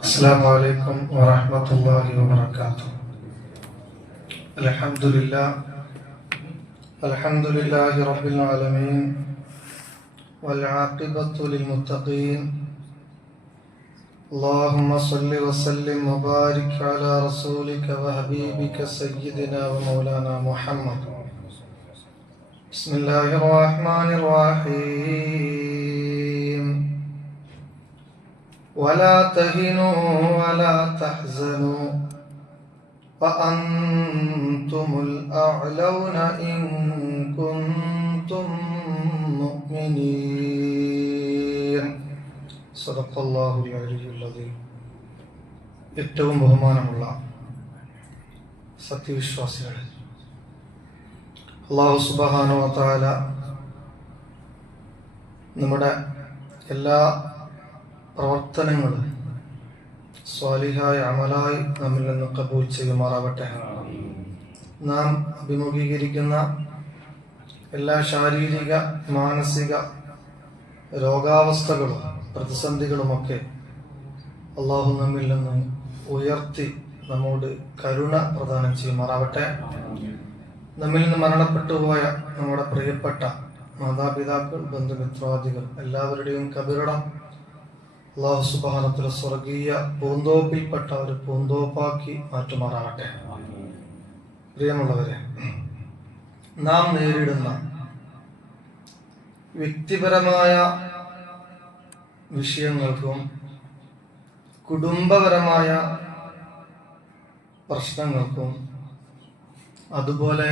السلام عليكم ورحمة الله وبركاته. الحمد لله. الحمد لله رب العالمين. والعاقبة للمتقين. اللهم صل وسلم وبارك على رسولك وحبيبك سيدنا ومولانا محمد. بسم الله الرحمن الرحيم. ولا تهنوا ولا تحزنوا وأنتم الأعلون إن كنتم مؤمنين صدق الله العلي العظيم ഏറ്റവും ബഹുമാനമുള്ള സത്യവിശ്വാസികൾ അള്ളാഹു സുബാനോ താല നമ്മുടെ എല്ലാ പ്രവർത്തനങ്ങളും സ്വാലിഹായ അമലായി നമ്മിൽ നിന്ന് കബൂൽ ചെയ്യുമാറാവട്ടെ. നാം അഭിമുഖീകരിക്കുന്ന എല്ലാ ശാരീരിക മാനസിക രോഗാവസ്ഥകളും പ്രതിസന്ധികളുമൊക്കെ അള്ളാഹു നമ്മിൽ നിന്ന് ഉയർത്തി നമ്മോട് കരുണ പ്രദാനം ചെയ്യുമാറാവട്ടെ. നമ്മിൽ നിന്ന് മരണപ്പെട്ടു പോയ നമ്മുടെ പ്രിയപ്പെട്ട മാതാപിതാക്കൾ ബന്ധുമിത്രാദികൾ എല്ലാവരുടെയും കബിരടം അള്ളാഹു സുബാനത്തിലെ സ്വർഗീയ പൂന്തോപ്പിൽപ്പെട്ട ഒരു പൂന്തോപ്പാക്കി മാറ്റുമാറാകട്ടെ. പ്രിയമുള്ളവരെ നാം നേരിടുന്ന വ്യക്തിപരമായ വിഷയങ്ങൾക്കും കുടുംബപരമായ പ്രശ്നങ്ങൾക്കും അതുപോലെ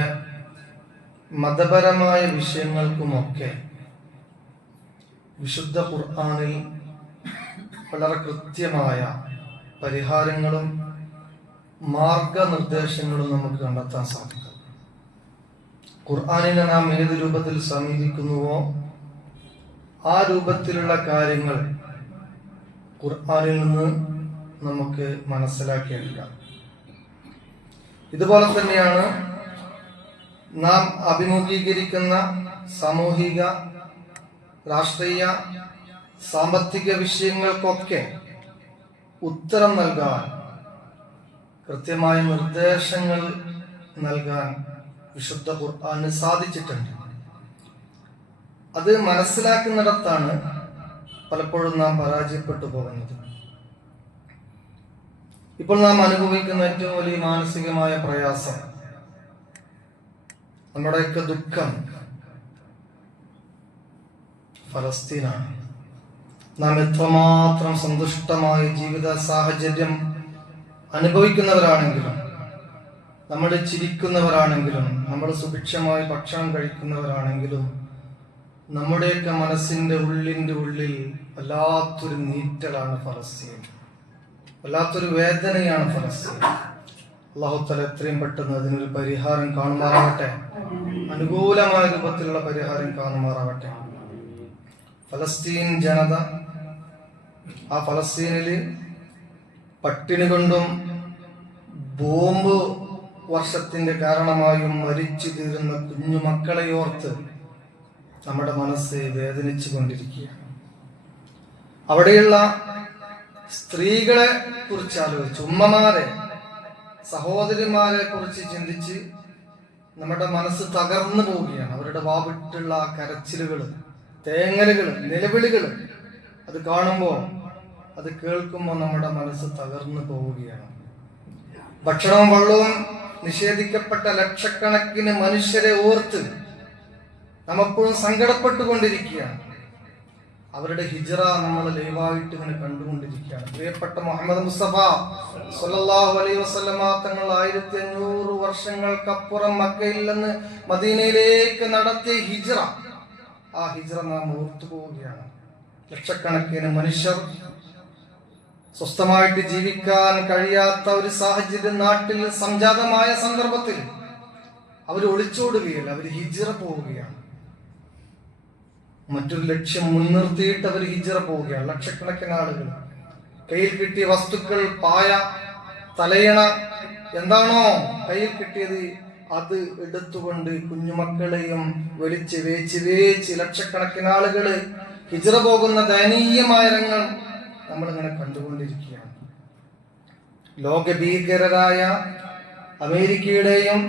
മതപരമായ വിഷയങ്ങൾക്കുമൊക്കെ വിശുദ്ധ ഖുർആാനിൽ വളരെ കൃത്യമായ പരിഹാരങ്ങളും മാർഗനിർദ്ദേശങ്ങളും നമുക്ക് കണ്ടെത്താൻ സാധിക്കും. ഖുർആാനിനെ നാം ഏത് രൂപത്തിൽ സമീപിക്കുന്നുവോ ആ രൂപത്തിലുള്ള കാര്യങ്ങൾ ഖുർആാനിൽ നിന്ന് നമുക്ക് മനസ്സിലാക്കിയെടുക്കാം ഇതുപോലെ തന്നെയാണ് നാം അഭിമുഖീകരിക്കുന്ന സാമൂഹിക രാഷ്ട്രീയ സാമ്പത്തിക വിഷയങ്ങൾക്കൊക്കെ ഉത്തരം നൽകാൻ കൃത്യമായ നിർദ്ദേശങ്ങൾ നൽകാൻ വിശുദ്ധ ഖുർആാന് സാധിച്ചിട്ടുണ്ട്. അത് മനസ്സിലാക്കുന്നിടത്താണ് പലപ്പോഴും നാം പരാജയപ്പെട്ടു പോകുന്നത്. ഇപ്പോൾ നാം അനുഭവിക്കുന്ന ഏറ്റവും വലിയ മാനസികമായ പ്രയാസം നമ്മുടെയൊക്കെ ദുഃഖം ഫലസ്തീനാണ്. നാം എത്രമാത്രം സന്തുഷ്ടമായ ജീവിത സാഹചര്യം അനുഭവിക്കുന്നവരാണെങ്കിലും നമ്മൾ ചിരിക്കുന്നവരാണെങ്കിലും നമ്മൾ സുഭിക്ഷമായി ഭക്ഷണം കഴിക്കുന്നവരാണെങ്കിലും നമ്മുടെയൊക്കെ മനസ്സിന്റെ ഉള്ളിന്റെ ഉള്ളിൽ വല്ലാത്തൊരു നീറ്റലാണ് ഫലസ്തീൻ. വല്ലാത്തൊരു വേദനയാണ് ഫലസ്തീൻ. അള്ളാഹുത്തല എത്രയും പെട്ടെന്ന് അതിനൊരു പരിഹാരം കാണുമാറാവട്ടെ. അനുകൂലമായ രൂപത്തിലുള്ള പരിഹാരം കാണുമാറാവട്ടെ. ഫലസ്തീൻ ജനത ആ ഫലസ്തീനിൽ പട്ടിണി കൊണ്ടും ബോംബ് വർഷത്തിന്റെ കാരണമായും മരിച്ചു തീരുന്ന കുഞ്ഞു മക്കളെ ഓർത്ത് നമ്മുടെ മനസ്സ് വേദനിച്ചു കൊണ്ടിരിക്കുകയാണ്. അവിടെയുള്ള സ്ത്രീകളെ കുറിച്ച് ആലോചിച്ച് ഉമ്മമാരെ സഹോദരിമാരെ കുറിച്ച് ചിന്തിച്ച് നമ്മുടെ മനസ്സ് തകർന്നു പോവുകയാണ്. അവരുടെ വാവിട്ടുള്ള കരച്ചിലുകൾ തേങ്ങലുകൾ നിലവിളികൾ അത് കാണുമ്പോൾ അത് കേൾക്കുമ്പോൾ നമ്മുടെ മനസ്സ് തകർന്നു പോവുകയാണ്. ഭക്ഷണവും വെള്ളവും നിഷേധിക്കപ്പെട്ട ലക്ഷക്കണക്കിന് മനുഷ്യരെ ഓർത്ത് നമ്മപ്പോഴും സങ്കടപ്പെട്ടുകൊണ്ടിരിക്കുകയാണ്. അവരുടെ ഹിജറ നമ്മൾ ലൈവായിട്ട് ഇങ്ങനെ കണ്ടുകൊണ്ടിരിക്കുകയാണ്. പ്രിയപ്പെട്ട മുഹമ്മദ് മുസ്തഫ സല്ലല്ലാഹു അലൈ വസല്ലമ തങ്ങൾ ആയിരത്തി അഞ്ഞൂറ് വർഷങ്ങൾക്കപ്പുറം മക്കയിൽ നിന്ന് മദീനയിലേക്ക് നടത്തിയ ഹിജറ. ആ ഹിജറ നാം ഓർത്തു പോവുകയാണ് ലക്ഷക്കണക്കിന് മനുഷ്യർ സ്വസ്ഥമായിട്ട് ജീവിക്കാൻ കഴിയാത്ത ഒരു സാഹചര്യം നാട്ടിൽ സംജാതമായ സന്ദർഭത്തിൽ അവർ ഒളിച്ചോടുകയല്ല അവർ ഹിജിറ പോവുകയാണ്. മറ്റൊരു ലക്ഷ്യം മുൻനിർത്തിയിട്ട് അവർ ഹിജിറ പോവുകയാണ്. ലക്ഷക്കണക്കിന് ആളുകൾ കയ്യിൽ കിട്ടിയ വസ്തുക്കൾ പായ തലയണ എന്താണോ കയ്യിൽ കിട്ടിയത് അത് എടുത്തുകൊണ്ട് കുഞ്ഞുമക്കളെയും വലിച്ച് വേച്ച് വേച്ച് ലക്ഷക്കണക്കിന് ആളുകൾ ഹിജിറ പോകുന്ന ദയനീയമായ രംഗം നമ്മളിങ്ങനെ കണ്ടുകൊണ്ടിരിക്കുകയാണ്. ലോകഭീകരരായ അമേരിക്കയുടെയും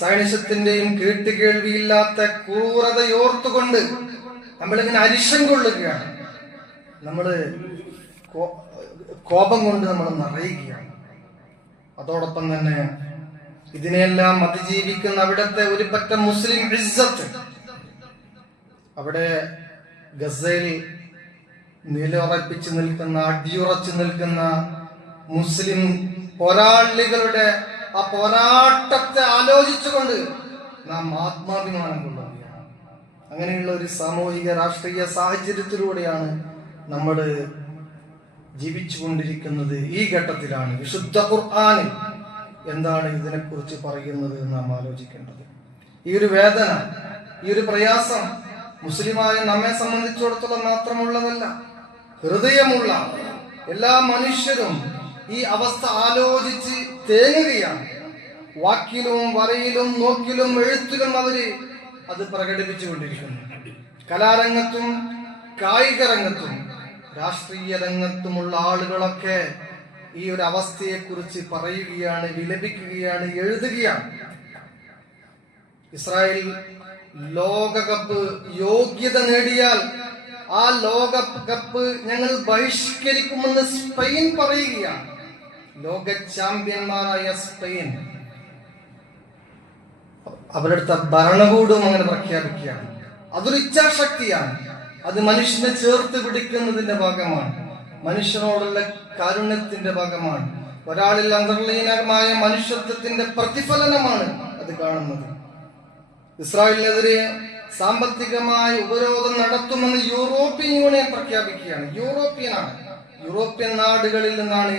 സൈനിസത്തിന്റെയും കേട്ടുകേൾവിയില്ലാത്ത ക്രൂരതയോർത്തുകൊണ്ട് നമ്മളിങ്ങനെ അരിശം കൊള്ളുകയാണ്. നമ്മൾ കോപം കൊണ്ട് നമ്മൾ നിറയുകയാണ്. അതോടൊപ്പം തന്നെ ഇതിനെല്ലാം അതിജീവിക്കുന്ന അവിടുത്തെ ഒരു പറ്റ മുസ്ലിം അവിടെ ഗസയിൽ നിലയുറപ്പിച്ച് നിൽക്കുന്ന അടിയുറച്ചു നിൽക്കുന്ന മുസ്ലിം പോരാളികളുടെ ആ പോരാട്ടത്തെ ആലോചിച്ചുകൊണ്ട് നാം ആത്മാഭിമാനം കൊള്ളുകയാണ്. അങ്ങനെയുള്ള ഒരു സാമൂഹിക രാഷ്ട്രീയ സാഹചര്യത്തിലൂടെയാണ് നമ്മൾ ജീവിച്ചുകൊണ്ടിരിക്കുന്നത് ഈ ഘട്ടത്തിലാണ്. വിശുദ്ധ ഖുർആാനിൽ എന്താണ് ഇതിനെക്കുറിച്ച് പറയുന്നത് എന്ന് നാം ആലോചിക്കേണ്ടത്? ഈ ഒരു വേദന ഈ ഒരു പ്രയാസം മുസ്ലിമായ നമ്മെ സംബന്ധിച്ചിടത്തോളം മാത്രമുള്ളതല്ല. ഹൃദയമുള്ള എല്ലാ മനുഷ്യരും ഈ അവസ്ഥ ആലോചിച്ച് തേങ്ങുകയാണ്. വാക്കിലും വരയിലും നോക്കിലും എഴുത്തിലും അവർ അത് പ്രകടിപ്പിച്ചുകൊണ്ടിരിക്കുന്നു. കലാരംഗത്തും കായിക രംഗത്തും രാഷ്ട്രീയ രംഗത്തുമുള്ള ആളുകളൊക്കെ ഈ ഒരു അവസ്ഥയെ കുറിച്ച് പറയുകയാണ് വിലപിക്കുകയാണ് എഴുതുകയാണ്. ഇസ്രായേൽ ലോകകപ്പ് യോഗ്യത നേടിയാൽ ആ ലോക കപ്പ് ഞങ്ങൾ ബഹിഷ്കരിക്കുമെന്ന് സ്പെയിൻ പറയുകയാണ്. ലോക ചാമ്പ്യന്മാരായ സ്പെയിൻ. അവരുടെ ഭരണകൂടവും അങ്ങനെ പ്രഖ്യാപിക്കുകയാണ്. അതൊരു ഇച്ഛാശക്തിയാണ്. അത് മനുഷ്യനെ ചേർത്ത് പിടിക്കുന്നതിന്റെ ഭാഗമാണ്. മനുഷ്യനോടുള്ള കാരുണ്യത്തിന്റെ ഭാഗമാണ്. ഒരാളിൽ അന്തർലീനമായ മനുഷ്യത്വത്തിന്റെ പ്രതിഫലനമാണ് അത് കാണുന്നത്. ഇസ്രായേലിനെതിരെ സാമ്പത്തികമായ ഉപരോധം നടത്തുമെന്ന് യൂറോപ്യൻ യൂണിയൻ പ്രഖ്യാപിക്കുകയാണ്. യൂറോപ്യനാണ്. യൂറോപ്യൻ നാടുകളിൽ നിന്നാണ്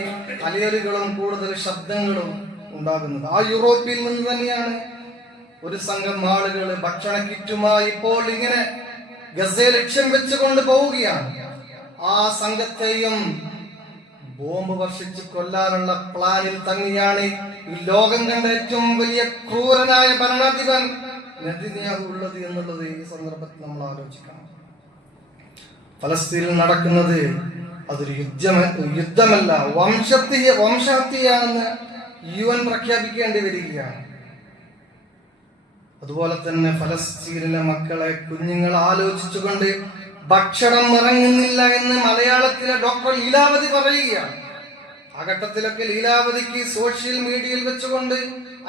അലയലുകളും കൂടുതൽ ശബ്ദങ്ങളും ഉണ്ടാകുന്നത്. ആ യൂറോപ്പിൽ നിന്ന് തന്നെയാണ് ഒരു സംഘം ആളുകൾ ഭക്ഷണ കിറ്റുമായി ഇപ്പോൾ ഇങ്ങനെ ഗസയെ ലക്ഷ്യം വെച്ചുകൊണ്ട് പോവുകയാണ്. ആ സംഘത്തെയും ബോംബ് വർഷിച്ച് കൊല്ലാനുള്ള പ്ലാനിൽ തന്നെയാണ് ഈ ലോകം കണ്ട ഏറ്റവും വലിയ ക്രൂരനായ ഭരണാധിപൻ നെതിന്യാഹു ഉള്ളത് എന്നുള്ളത് ഈ സന്ദർഭത്തിൽ നമ്മൾ ആലോചിക്കണം. ഫലസ്തീനിൽ നടക്കുന്നത് അതൊരു യുദ്ധമ യുദ്ധമല്ല വംശത്തിയ വംശഹത്യയാണെന്ന് യു എൻ പ്രഖ്യാപിക്കേണ്ടി വരികയാണ്. അതുപോലെ തന്നെ ഫലസ്തീനിലെ മക്കളെ കുഞ്ഞുങ്ങൾ ആലോചിച്ചുകൊണ്ട് ഭക്ഷണം ഇറങ്ങുന്നില്ല എന്ന് മലയാളത്തിലെ ഡോക്ടർ ലീലാവതി പറയുകയാണ്. ആ ഘട്ടത്തിലൊക്കെ ലീലാവതിക്ക് സോഷ്യൽ മീഡിയയിൽ വെച്ചുകൊണ്ട്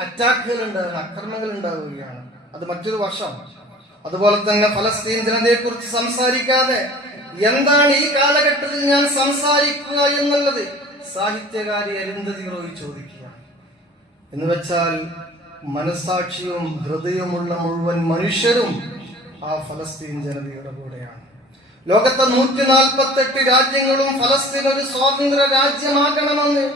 അറ്റാക്കുകൾ ഉണ്ടാകുക അക്രമങ്ങൾ ഉണ്ടാവുകയാണ് അത് മറ്റൊരു വർഷം. അതുപോലെ തന്നെ ഫലസ്തീൻ ജനതയെ കുറിച്ച് സംസാരിക്കാതെ എന്താണ് ഈ കാലഘട്ടത്തിൽ ഞാൻ സംസാരിക്കുക എന്നുള്ളത്? സാഹിത്യകാരി അരുന്ധതി റോയി ചോദിക്കുക എന്ന് വെച്ചാൽ മനസാക്ഷിയും ഹൃദയമുള്ള മുഴുവൻ മനുഷ്യരും ആ ഫലസ്തീൻ ജനതയുടെ കൂടെയാണ്. ലോകത്തെ നൂറ്റി നാൽപ്പത്തെട്ട് രാജ്യങ്ങളും ഫലസ്തീൻ ഒരു സ്വാതന്ത്ര്യ രാജ്യമാകണമെന്ന്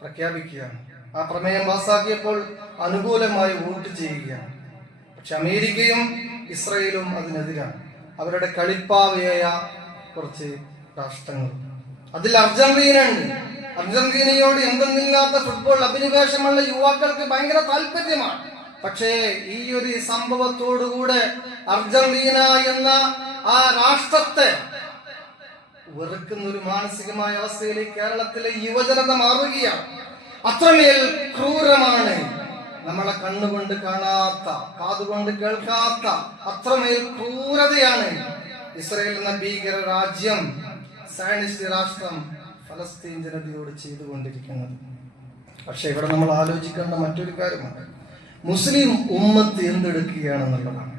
പ്രഖ്യാപിക്കുകയാണ്. ആ പ്രമേയം പാസാക്കിയപ്പോൾ അനുകൂലമായി വോട്ട് ചെയ്യുകയാണ്. പക്ഷെ അമേരിക്കയും ഇസ്രയേലും അതിനെതിരാണ്. അവരുടെ കളിപ്പാവയായ കുറച്ച് രാഷ്ട്രങ്ങൾ. അതിൽ അർജന്റീന ഉണ്ട് അർജന്റീനയോട് എന്തെന്നില്ലാത്ത ഫുട്ബോൾ അഭിനിവേശമുള്ള യുവാക്കൾക്ക് ഭയങ്കര താല്പര്യമാണ്. പക്ഷേ ഈ ഒരു സംഭവത്തോടുകൂടെ അർജന്റീന എന്ന ആ രാഷ്ട്രത്തെ വെറുക്കുന്ന ഒരു മാനസികമായ അവസ്ഥയിലേക്ക് കേരളത്തിലെ യുവജനത മാറുകയാണ്. അത്രമേൽ ക്രൂരമാണ്. നമ്മളെ കണ്ണുകൊണ്ട് കാണാത്ത കാതുകൊണ്ട് കേൾക്കാത്ത അത്രമേൽ ക്രൂരതയാണ് ഇസ്രയേൽ എന്ന ഭീകര രാജ്യം സയനിസ്റ്റ് രാഷ്ട്രം ഫലസ്തീൻ ജനതയോട് ചെയ്തുകൊണ്ടിരിക്കുന്നത്. പക്ഷെ ഇവിടെ നമ്മൾ ആലോചിക്കേണ്ട മറ്റൊരു കാര്യമാണ് മുസ്ലിം ഉമ്മത്ത് എന്തെടുക്കുകയാണെന്നുള്ളതാണ്.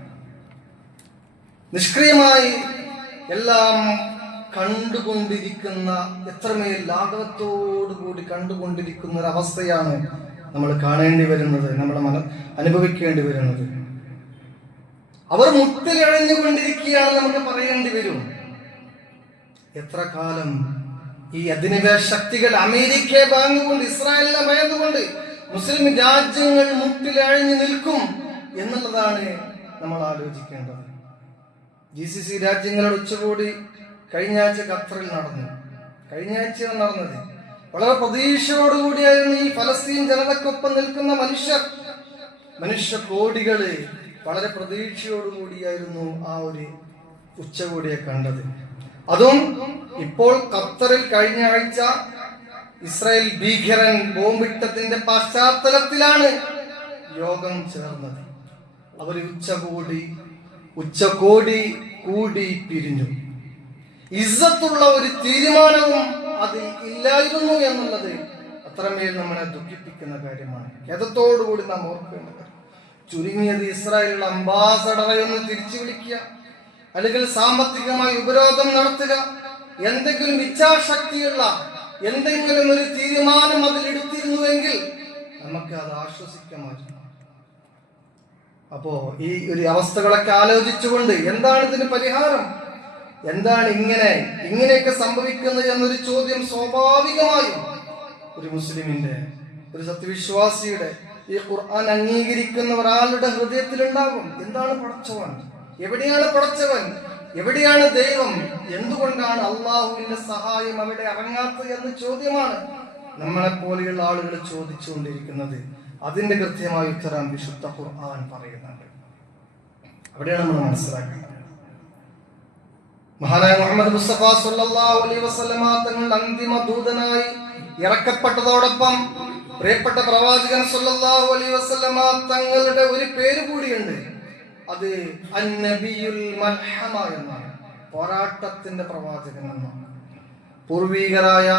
നിഷ്ക്രിയമായി എല്ലാം കണ്ടുകൊണ്ടിരിക്കുന്ന എത്രമേൽ ലാഘവത്തോടു കൂടി കണ്ടുകൊണ്ടിരിക്കുന്ന ഒരു അവസ്ഥയാണ് നമ്മൾ കാണേണ്ടി വരുന്നത് നമ്മുടെ മനം അനുഭവിക്കേണ്ടി വരുന്നത്. അവർ മുട്ടിലഴഞ്ഞുകൊണ്ടിരിക്കുകയാണ് നമുക്ക് പറയേണ്ടി വരും. എത്ര കാലം ഈ അധിനിവേശ ശക്തികൾ അമേരിക്കയെ വാങ്ങുകൊണ്ട് ഇസ്രായേലിനെ മയന്നുകൊണ്ട് മുസ്ലിം രാജ്യങ്ങൾ മുട്ടിലഴിഞ്ഞു നിൽക്കും എന്നുള്ളതാണ് നമ്മൾ ആലോചിക്കേണ്ടത്. ജി സി സി രാജ്യങ്ങളുടെ ഉച്ചകോടി കഴിഞ്ഞ ആഴ്ച ഖത്തറിൽ നടന്നു. കഴിഞ്ഞ ആഴ്ചയാണ് നടന്നത്. വളരെ പ്രതീക്ഷയോടുകൂടിയായിരുന്നു ഈ ഫലസ്തീൻ ജനതക്കൊപ്പം നിൽക്കുന്ന മനുഷ്യർ. മനുഷ്യ കോടികൾ വളരെ പ്രതീക്ഷയോടുകൂടിയായിരുന്നു ആ ഒരു ഉച്ചകോടിയെ കണ്ടത്. അതും ഇപ്പോൾ ഖത്തറിൽ കഴിഞ്ഞ ആഴ്ച ഇസ്രായേൽ ഭീകരൻ ബോംബിട്ടത്തിന്റെ പശ്ചാത്തലത്തിലാണ് യോഗം ചേർന്നത്. അവർ ഉച്ചകൂടി ഉച്ചകോടി കൂടി പിരിഞ്ഞു. ഇസ്സത്തുള്ള ഒരു തീരുമാനവും അതിൽ ഇല്ലായിരുന്നു എന്നുള്ളത് അത്രമേൽ നമ്മളെ ദുഃഖിപ്പിക്കുന്ന കാര്യമാണ്. ഖേദത്തോടുകൂടി നാം ഓർക്കേണ്ടത് ചുരുങ്ങിയത് ഇസ്രായേലുള്ള അംബാസഡറെ ഒന്ന് തിരിച്ചു വിളിക്കുക അല്ലെങ്കിൽ സാമ്പത്തികമായി ഉപരോധം നടത്തുക എന്തെങ്കിലും ഇച്ഛാശക്തിയുള്ള എന്തെങ്കിലും ഒരു തീരുമാനം അതിലെടുത്തിരുന്നുവെങ്കിൽ നമുക്ക് അത് ആശ്വസിക്കാമായിരുന്നു അപ്പോ ഈ ഒരു അവസ്ഥകളൊക്കെ ആലോചിച്ചുകൊണ്ട് എന്താണ് ഇതിന് പരിഹാരം? എന്താണ് ഇങ്ങനെ? ഇങ്ങനെയൊക്കെ സംഭവിക്കുന്നത് എന്നൊരു ചോദ്യം സ്വാഭാവികമായും ഒരു മുസ്ലിമിന്റെ ഒരു സത്യവിശ്വാസിയുടെ ഈ ഖുർആൻ അംഗീകരിക്കുന്ന ഒരാളുടെ ഹൃദയത്തിൽ ഉണ്ടാകും എന്താണ് പടച്ചവൻ? എവിടെയാണ് പടച്ചവൻ? എവിടെയാണ് ദൈവം? എന്തുകൊണ്ടാണ് അള്ളാഹുവിന്റെ സഹായം അവിടെ അറങ്ങാത്തത് എന്ന ചോദ്യമാണ് നമ്മളെ പോലെയുള്ള ആളുകൾ ചോദിച്ചുകൊണ്ടിരിക്കുന്നത്. അതിന്റെ കൃത്യമായ ഉത്തരം വിശുദ്ധ ഖുർആൻ പറയുന്നുണ്ട്. അവിടെയാണ് നമ്മൾ മനസ്സിലാക്കേണ്ടത്. മഹാനായ മുഹമ്മദ് മുസ്തഫ സല്ലല്ലാഹു അലൈഹി വസല്ലമ തങ്ങളുടെ അന്തിമ ദൂതനായി ഇറക്കപ്പെട്ടതോടൊപ്പം പ്രിയപ്പെട്ട പ്രവാചകൻ സല്ലല്ലാഹു അലൈഹി വസല്ലമ തങ്ങളുടെ ഒരു പേര് കൂടിയുണ്ട്. അത് അന്നബിയുൽ മൽഹമ എന്നാണ്. പോരാട്ടത്തിന്റെ പ്രവാചകൻ എന്നാണ്. പൂർവീകരായ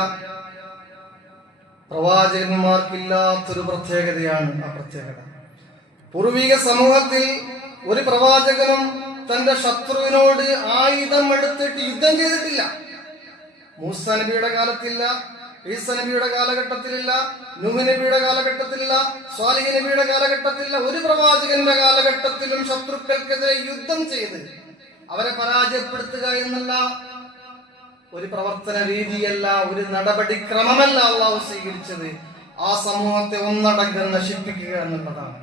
പ്രവാചകന്മാർക്കില്ലാത്തൊരു പ്രത്യേകതയാണ് ആ പ്രത്യേകത. പൂർവീക സമൂഹത്തിൽ ഒരു പ്രവാചകനും തന്റെ ശത്രുവിനോട് ആയുധം എടുത്തിട്ട് യുദ്ധം ചെയ്തിട്ടില്ല. മൂസ നബിയുടെ കാലത്തില്ല ഈസ നബിയുടെ കാലഘട്ടത്തിലില്ല നൂഹ് നബിയുടെ കാലഘട്ടത്തിലില്ല സ്വാലിഹ് നബിയുടെ കാലഘട്ടത്തിലില്ല. ഒരു പ്രവാചകന്റെ കാലഘട്ടത്തിലും ശത്രുക്കൾക്കെതിരെ യുദ്ധം ചെയ്ത് അവരെ പരാജയപ്പെടുത്തുക എന്നുള്ള ഒരു പ്രവർത്തന രീതിയല്ല ഒരു നടപടിക്രമമല്ല അള്ളാഹു സ്വീകരിച്ചത്. ആ സമൂഹത്തെ ഒന്നടങ്കം നശിപ്പിക്കുക എന്നുള്ളതാണ്.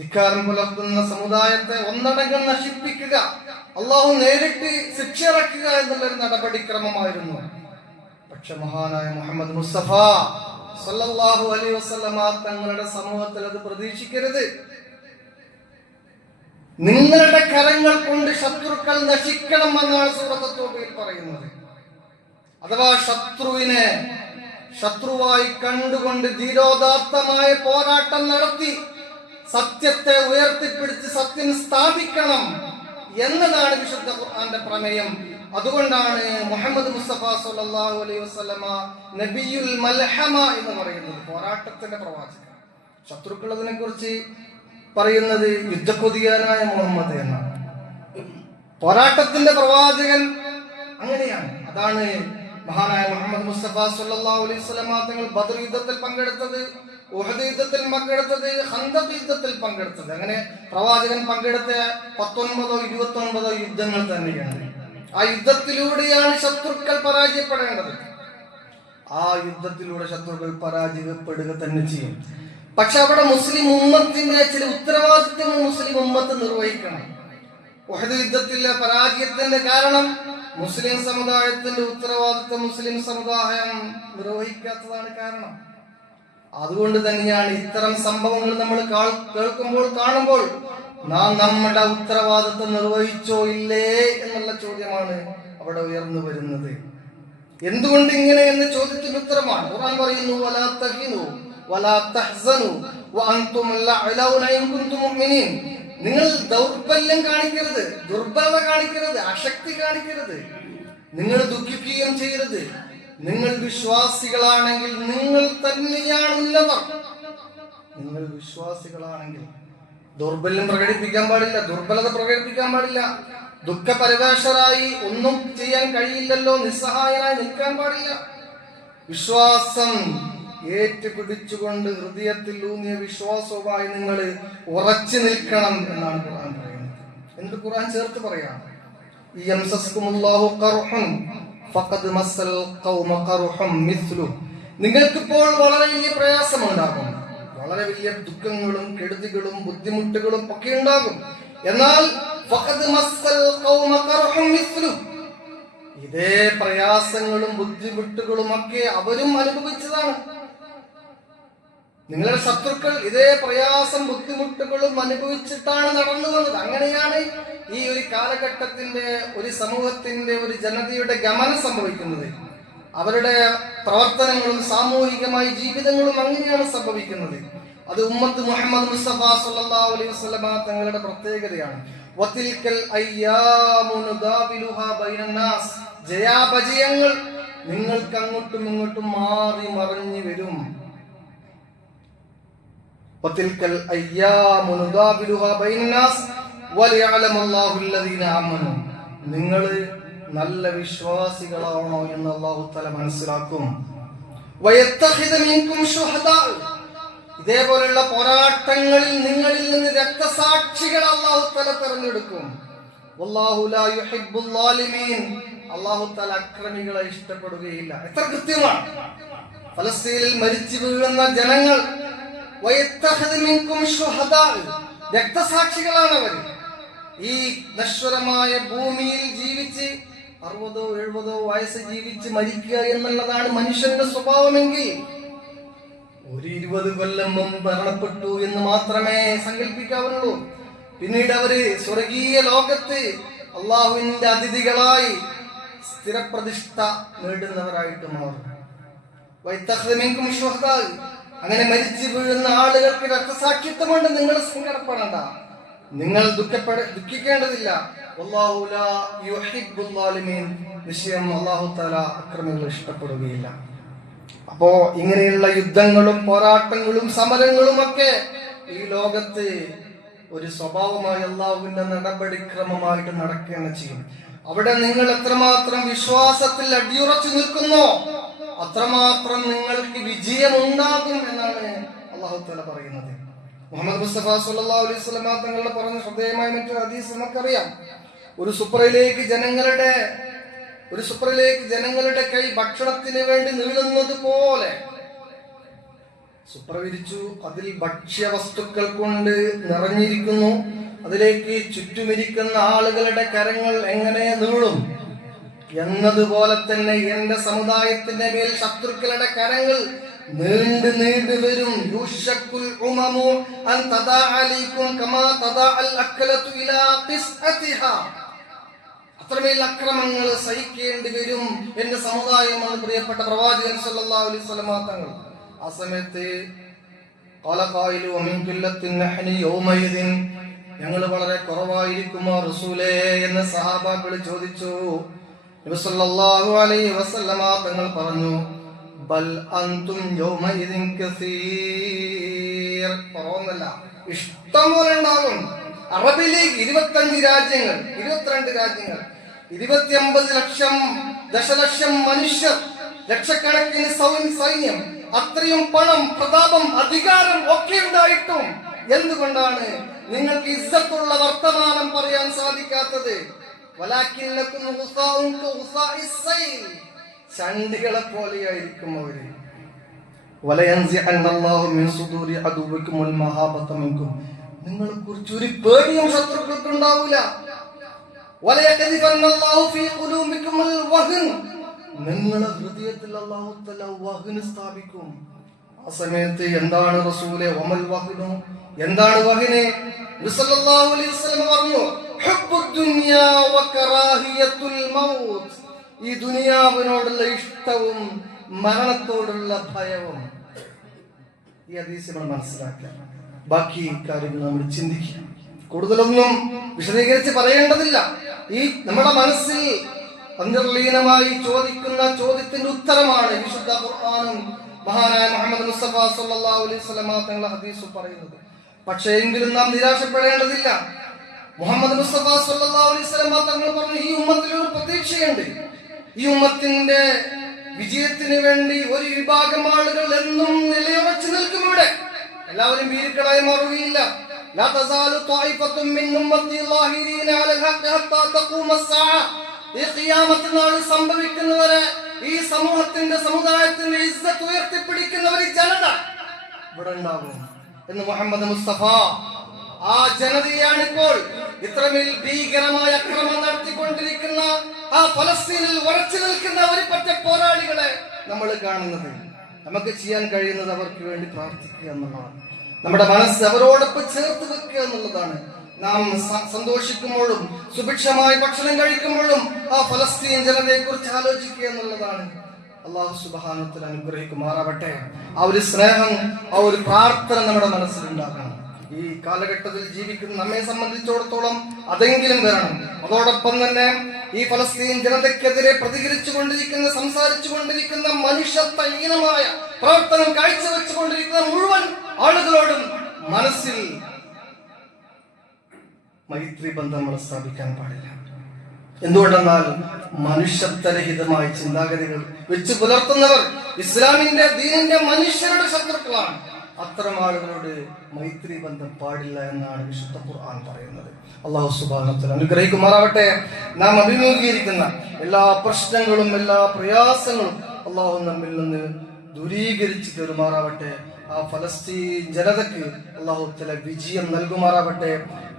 ധിക്കാരം പുലർത്തുന്ന സമുദായത്തെ ഒന്നടങ്കം നശിപ്പിക്കുക അള്ളാഹു നേരിട്ട് ശിക്ഷ ഇറക്കുക എന്നുള്ള ഒരു നടപടിക്രമമായിരുന്നു. പക്ഷെ മഹാനായ മുഹമ്മദ് മുസ്തഫ സല്ലല്ലാഹു അലൈഹി വസല്ലമ തങ്ങളുടെ സമൂഹത്തിൽ അത് പ്രതീക്ഷിക്കരുത്. നിങ്ങളുടെ കരങ്ങൾ കൊണ്ട് ശത്രുക്കൾ നശിക്കണം എന്നാണ് സൂറത്ത് തോബയിൽ പറയുന്നത്. അഥവാ ശത്രുവിനെ ശത്രുവായി കണ്ടുകൊണ്ട് ധീരോദാത്തമായ പോരാട്ടം നടത്തി സത്യത്തെ ഉയർത്തിപ്പിടിച്ച് സത്യം സ്ഥാപിക്കണം എന്നതാണ് വിശുദ്ധ ഖുർആന്റെ പ്രമേയം. അതുകൊണ്ടാണ് മുഹമ്മദ് മുസ്തഫ സല്ലല്ലാഹു അലൈഹി വസല്ലമ നബിയുൽ മൽഹമ എന്ന് പറയുന്നത് പോരാട്ടത്തിന്റെ പ്രവാചകൻ. ശത്രുക്കളതിനെ കുറിച്ച് പറയുന്നത് യുദ്ധക്കൊതിയാനായ മുഹമ്മദ് എന്നാണ്. പോരാട്ടത്തിന്റെ പ്രവാചകൻ അങ്ങനെയാണ്. അതാണ് മഹാനായ മുഹമ്മദ് മുസ്തഫ സല്ലല്ലാഹു അലൈഹി വസല്ലമ തങ്ങൾ ബദർ യുദ്ധത്തിൽ പങ്കെടുത്തത്. ഉഹദ് യുദ്ധത്തിൽ പങ്കെടുത്തത് ഹന്തബ് യുദ്ധത്തിൽ പങ്കെടുത്തത്. അങ്ങനെ പ്രവാചകൻ പങ്കെടുത്ത പത്തൊൻപതോ ഇരുപത്തൊൻപതോ യുദ്ധങ്ങൾ തന്നെയാണ്. ആ യുദ്ധത്തിലൂടെയാണ് ശത്രുക്കൾ പരാജയപ്പെടേണ്ടത്. ആ യുദ്ധത്തിലൂടെ ശത്രുക്കൾ പരാജയപ്പെടുക തന്നെ ചെയ്യും. പക്ഷെ അവിടെ മുസ്ലിം ഉമ്മത്തിന്റെ ചില ഉത്തരവാദിത്തങ്ങൾ മുസ്ലിം ഉമ്മത്ത് നിർവഹിക്കണം. ഉഹദ് യുദ്ധത്തിലെ പരാജയത്തിന്റെ കാരണം മുസ്ലിം സമുദായത്തിന്റെ ഉത്തരവാദിത്തം മുസ്ലിം സമുദായം നിർവഹിക്കാത്തതാണ് കാരണം. അതുകൊണ്ട് തന്നെയാണ് ഇത്തരം സംഭവങ്ങൾ നമ്മൾ കേൾക്കുമ്പോൾ കാണുമ്പോൾ നാം നമ്മുടെ ഉത്തരവാദിത്വം നിർവഹിച്ചോ ഇല്ലേ? എന്നുള്ള ചോദ്യമാണ് അവിടെ ഉയർന്നു വരുന്നത്. എന്തുകൊണ്ട് ഇങ്ങനെ എന്ന ചോദ്യത്തിന് ഉത്തരമാണ്. ഖുർആൻ പറയുന്നു വലാ തഹിനു വലാ തഹ്സനു വഅൻതും ലഅലൗന ഇൻ കുൻതും മുഅ്മിനീൻ. നിങ്ങൾ ദൗർബല്യം കാണിക്കരുത് ദുർബലത കാണിക്കരുത് അശക്തി കാണിക്കരുത്. നിങ്ങൾ ദുഃഖിക്കുകയും ചെയ്യരുത്. നിങ്ങൾ വിശ്വാസികളാണെങ്കിൽ നിങ്ങൾ തന്നെയാണ് ഉന്നതർ. നിങ്ങൾ വിശ്വാസികളാണെങ്കിൽ ദൗർബല്യം പ്രകടിപ്പിക്കാൻ പാടില്ല ദുർബലത പ്രകടിപ്പിക്കാൻ പാടില്ല. ദുഃഖപരിവേഷരായി ഒന്നും ചെയ്യാൻ കഴിയില്ലല്ലോ നിസ്സഹായനായി നിൽക്കാൻ പാടില്ല. വിശ്വാസം ഏറ്റുപിടിച്ചുകൊണ്ട് ഹൃദയത്തിൽ ഊന്നിയ വിശ്വാസവുമായി നിങ്ങൾ ഉറച്ചു നിൽക്കണം എന്നാണ് ഖുർആൻ പറയുന്നത്. എന്ത് ഖുർആൻ ചേർത്ത് പറയാം നിങ്ങൾക്കിപ്പോൾ വളരെ വലിയ പ്രയാസമുണ്ടാകും. വളരെ വലിയ ദുഃഖങ്ങളും കെടുതികളും ബുദ്ധിമുട്ടുകളും ഒക്കെ ഉണ്ടാകും. എന്നാൽ ഇതേ പ്രയാസങ്ങളും ബുദ്ധിമുട്ടുകളും ഒക്കെ അവരും അനുഭവിച്ചതാണ്. നിങ്ങളുടെ ശത്രുക്കൾ ഇതേ പ്രയാസം ബുദ്ധിമുട്ടുകളും അനുഭവിച്ചിട്ടാണ് നടന്നു വന്നത്. അങ്ങനെയാണ് ഈ ഒരു കാലഘട്ടത്തിന്റെ ഒരു സമൂഹത്തിന്റെ ഒരു ജനതയുടെ ഗമനം സംഭവിക്കുന്നത്. അവരുടെ പ്രവർത്തനങ്ങളും സാമൂഹികമായ ജീവിതങ്ങളും അങ്ങനെയാണ് സംഭവിക്കുന്നത്. അത് ഉമ്മത്ത് മുഹമ്മദ് മുസ്തഫ സല്ലല്ലാഹു അലൈഹി വസല്ലമ തങ്ങളുടെ പ്രത്യേകതയാണ്. ജയാപജയങ്ങൾ നിങ്ങൾക്ക് അങ്ങോട്ടും ഇങ്ങോട്ടും മാറി മറിഞ്ഞു വരും. وتلك الأيام نداولها بين الناس وليعلم الله الذين آمنوا നിങ്ങൾ നല്ല വിശ്വാസികളാണോ എന്ന് അള്ളാഹു തല മനസ്സിലാക്കും വയത്തഹിദ മിൻകും ശുഹദാ. ഇതേപോലുള്ള പോരാട്ടങ്ങളിൽ നിങ്ങളിൽ നിന്ന് രക്തസാക്ഷികൾ അള്ളാഹു തല തെരഞ്ഞെടുക്കും വല്ലാഹു ലാ യുഹിബ്ബുൽ ളാലിമീൻ. അള്ളാഹു തല അക്രമികളെ ഇഷ്ടപ്പെടുകയില്ല എത്ര കൃത്യമാണ് ഫലസ്തീനിൽ മരിച്ചു വീഴുന്ന ജനങ്ങൾ വയത്തഹദ് മിൻകും ശുഹദാ. രക്തസാക്ഷികളാണ് അവർ ഈ നശ്വരമായ ഭൂമിയിൽ ജീവിച്ച് അറുപതോ എഴുപതോ വയസ്സ് ജീവിച്ച് മരിക്കുക എന്നുള്ളതാണ് മനുഷ്യന്റെ സ്വഭാവമെങ്കിൽ ഒരു ഇരുപത് കൊല്ലം മുമ്പ് മരണപ്പെട്ടു എന്ന് മാത്രമേ സങ്കല്പിക്കാവുള്ളൂ പിന്നീട് അവർ സ്വർഗീയ ലോകത്ത് അള്ളാഹുവിന്റെ അതിഥികളായി സ്ഥിരപ്രതിഷ്ഠ നേടുന്നവരായിട്ട് മാറും. അങ്ങനെ മരിച്ചു വീഴുന്ന ആളുകൾക്ക് രക്തസാക്ഷിത്വമുണ്ട്. നിങ്ങൾ സങ്കടപ്പെടേണ്ട നിങ്ങൾ ദുഃഖപ്പെട ദുഃഖിക്കേണ്ടതില്ല. വിഷയം അക്രമികൾ ഇഷ്ടപ്പെടുകയില്ല. അപ്പോ ഇങ്ങനെയുള്ള യുദ്ധങ്ങളും പോരാട്ടങ്ങളും സമരങ്ങളും ഒക്കെ ഈ ലോകത്ത് ഒരു സ്വഭാവമായി അള്ളാഹുവിന്റെ നടപടിക്രമമായിട്ട് നടക്കുകയാണ് ചെയ്യും. അവിടെ നിങ്ങൾ എത്രമാത്രം വിശ്വാസത്തിൽ അടിയുറച്ചു നിൽക്കുന്നോ അത്രമാത്രം നിങ്ങൾക്ക് വിജയമുണ്ടാകും എന്നാണ് അള്ളാഹുത്തല പറയുന്നത്. മുഹമ്മദ് മുസ്തഫ സല്ലല്ലാഹു അലൈഹി തങ്ങളുടെ പറഞ്ഞ ശ്രദ്ധേയമായ മറ്റൊരു ഹദീസ് നമുക്കറിയാം. ഒരു സുപ്രയിലേക്ക് ജനങ്ങളുടെ ഒരു സുപ്രയിലേക്ക് ജനങ്ങളുടെ കൈ ഭക്ഷണത്തിന് വേണ്ടി നീളുന്നത് പോലെ. സുപ്ര വിരിച്ചു അതിൽ ഭക്ഷ്യവസ്തുക്കൾ കൊണ്ട് നിറഞ്ഞിരിക്കുന്നു. അതിലേക്ക് ചുറ്റുമിരിക്കുന്ന ആളുകളുടെ കരങ്ങൾ എങ്ങനെ നീളും? എന്നതുപോലെ തന്നെ എന്റെ സമുദായത്തിന്റെ മേൽ ശത്രുക്കളുടെ കരങ്ങൾ നീണ്ടു നീണ്ടു വരും യുഷക്കുൽ ഉമമു അൻ തദാ അലൈക്കും കമാ തദാ അൽ അക്ലതു ഇലാ ഖിസ്അതിഹാ അത്രമേൽ അക്രമങ്ങൾ സഹിക്കേണ്ടി വരും എന്റെ സമുദായമാണ് പ്രിയപ്പെട്ട പ്രവാചകൻ സല്ലല്ലാഹു അലൈഹി വസല്ലമ തങ്ങൾ ആ സമയത്ത് قال قائل ومن قلة نحن يومئذ ഞങ്ങൾ വളരെ കുറവായിരിക്കുമോ റസൂലേ എന്ന് സഹാബാക്കൾ ചോദിച്ചു തങ്ങൾ പറഞ്ഞു ബൽ അന്തും കുറവൊന്നല്ല ഇഷ്ടം പോലെ ഉണ്ടാകും അറബി ലീഗ് ഇരുപത്തഞ്ച് രാജ്യങ്ങൾ ഇരുപത്തിരണ്ട് രാജ്യങ്ങൾ ഇരുപത്തി അമ്പത് ലക്ഷം ദശലക്ഷം മനുഷ്യർ ലക്ഷക്കണക്കിന് സൈന്യം അത്രയും പണം പ്രതാപം അധികാരം ഒക്കെ ഉണ്ടായിട്ടും എന്തുകൊണ്ടാണ് നിങ്ങൾക്ക് ഇസ്സത്തുള്ള വർത്തമാനം പറയാൻ സാധിക്കാത്തത്? ചണ്ടികളെ പോലെയായിരിക്കും അവർ. നിങ്ങളെ ഒരു പേടിയും ശത്രുക്കൾക്ക് ഉണ്ടാവില്ല നിങ്ങളെ ഹൃദയത്തിൽ അല്ലാഹു തല വഹന് സ്ഥാപിക്കും. ആ സമയത്ത് എന്താണ് റസൂലെ? ഒമൽ എന്താണ് വഹിനെ? പറഞ്ഞു ഈ ദുനിയാവിനോടുള്ള ഇഷ്ടവും മരണത്തോടുള്ള ഭയവും ഈ ഹദീസ് നമ്മൾ മനസ്സിലാക്കാം. ബാക്കി കാര്യങ്ങൾ നമ്മൾ ചിന്തിക്കാം. കൂടുതലൊന്നും വിശദീകരിച്ച് പറയേണ്ടതില്ല. ഈ നമ്മുടെ മനസ്സിൽ അന്തർലീനമായി ചോദിക്കുന്ന ചോദ്യത്തിന്റെ ഉത്തരമാണ് വിശുദ്ധ ഖുർആാനും മഹാനായ മുഹമ്മദ് മുസ്തഫ സല്ലല്ലാഹു അലൈഹി വസല്ലമ തങ്ങളുടെ ഹദീസ് പറയുന്നത്. പക്ഷേ എങ്കിലും നാം നിരാശപ്പെടേണ്ടതില്ല മുഹമ്മദ് മുസ്തഫ സല്ലല്ലാഹു അലൈഹി വസല്ലമ തങ്ങൾ പറഞ്ഞു ഈ ഉമ്മത്തിൽ ഒരു പ്രതീക്ഷയുണ്ട് ഈ ഉമ്മത്തിന്റെ വിജയത്തിന് വേണ്ടി ഒരു വിഭാഗം ആളുകൾ എന്നും നിലയുറച്ചു നിൽക്കും ഇവിടെ എല്ലാവരും വീരുക്കളായി മാറുകയില്ല لا تزال طائفة من أمتي ظاهرين على الحق حتى تقوم الساعة ഈ ഖിയാമത്ത് നാൾ സംഭവിക്കുന്നവരെ ഈ സമൂഹത്തിന്റെ സമുദായത്തിന്റെ ഇസ്സത്ത് ഉയർത്തിപ്പിടിക്കുന്നവർ ഈ ജനത ഇവിടെ ഉണ്ടാകും എന്ന് മുഹമ്മദ് മുസ്തഫ. ആ ജനതയാണ് ഇപ്പോൾ ഇത്രമേൽ ഭീകരമായ അക്രമം നടത്തിക്കൊണ്ടിരിക്കുന്ന ആ ഫലസ്തീനിൽ ഉറച്ചു നിൽക്കുന്ന ഒരു പറ്റ പോരാളികളെ നമ്മൾ കാണുന്നത്. നമുക്ക് ചെയ്യാൻ കഴിയുന്നത് അവർക്ക് വേണ്ടി പ്രാർത്ഥിക്കുക എന്നുള്ളതാണ്. നമ്മുടെ മനസ്സ് അവരോടൊപ്പം ചേർത്ത് വെക്കുക എന്നുള്ളതാണ്. നാം സന്തോഷിക്കുമ്പോഴും സുഭിക്ഷമായ ഭക്ഷണം കഴിക്കുമ്പോഴും ആ ഫലസ്തീൻ ജനതയെ കുറിച്ച് ആലോചിക്കുക എന്നുള്ളതാണ്. അള്ളാഹു സുബാനത്തിൽ അനുഗ്രഹിക്കുമാറാവട്ടെ. ആ ഒരു സ്നേഹം ആ ഒരു പ്രാർത്ഥന നമ്മുടെ മനസ്സിലുണ്ടാക്കണം ഈ കാലഘട്ടത്തിൽ ജീവിക്കുന്ന നമ്മെ സംബന്ധിച്ചിടത്തോളം അതെങ്കിലും വരണം. അതോടൊപ്പം തന്നെ ഈ ഫലസ്തീൻ ജനതയ്ക്കെതിരെ പ്രതികരിച്ചു കൊണ്ടിരിക്കുന്ന സംസാരിച്ചു കൊണ്ടിരിക്കുന്ന മനുഷ്യത്വഹീനമായ പ്രവർത്തനം കാഴ്ചവെച്ചു കൊണ്ടിരിക്കുന്ന മുഴുവൻ ആളുകളോടും മനസ്സിൽ മൈത്രി ബന്ധം നമ്മൾ സ്ഥാപിക്കാൻ പാടില്ല. എന്തുകൊണ്ടെന്നാൽ മനുഷ്യത്വരഹിതമായ ചിന്താഗതികൾ വെച്ച് പുലർത്തുന്നവർ ഇസ്ലാമിന്റെ ദീനിന്റെ മനുഷ്യരുടെ ശത്രുക്കളാണ്. അത്തരം ആളുകളോട് മൈത്രി ബന്ധം പാടില്ല എന്നാണ് വിശുദ്ധ ഖുർആൻ പറയുന്നത്. അള്ളാഹു സുബാനത്തിൽ അനുഗ്രഹിക്കുമാറാവട്ടെ. നാം അഭിമുഖീകരിക്കുന്ന എല്ലാ പ്രശ്നങ്ങളും എല്ലാ പ്രയാസങ്ങളും അള്ളാഹു നമ്മിൽ നിന്ന് ദൂരീകരിച്ച് കയറുമാറാവട്ടെ ആ ഫലസ്തീൻ ജനതയ്ക്ക് അള്ളാഹു വിജയം നൽകുമാറാവട്ടെ.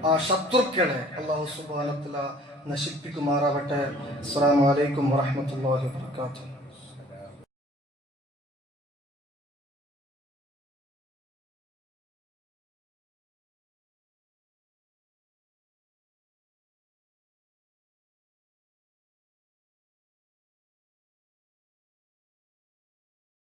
ആ ശത്രുക്കളെ അള്ളാഹു സുബാനത്തില നശിപ്പിക്കുമാറാവട്ടെ. അസ്സാം വലൈക്കും വാഹമത്തല്ലാഹി വാത്തു